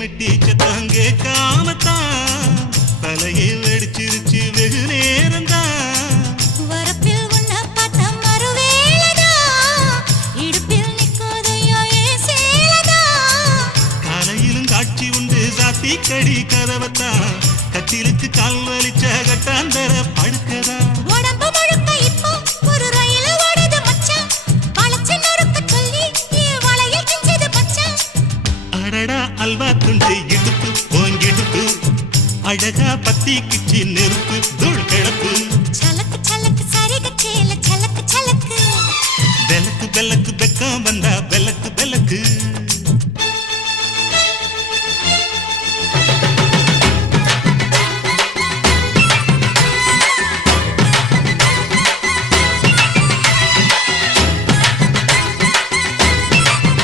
மெட்டி சத்தம் கேட்காமத்தான் தலையை வெடிச்சிருச்சு வெகு நேரம்தான். வரப்பில் உன்ன பார்த்த மறுவேளதா இடுப்பில் நிற்குதையோ ஏன் சேலதா. காலையிலும் காட்சி உண்டு சாத்தி கடி கதவத்தான் கட்டிலுக்கு கால் வலிச்ச கட்டாந்தர படுக்கதா. உடம்பு முழுக்க இப்போ ஒரு ரயில் ஓடுது மச்சான். வளைச்சு நொறுக்க சொல்லி என் வளையல் கிஞ்சது மச்சான். அடடா அல்வா துண்டு இடுப்பு போங்கிடுப்பு அழகா பத்தி கிச்சி நெருப்பு தூள் கிடப்பு. சலக்கு சலக்கு சரிக சேல சலக்கு சலக்கு பெலக்கு பெலக்கு பெக்கம் வந்தா பெலக்கு பெலக்கு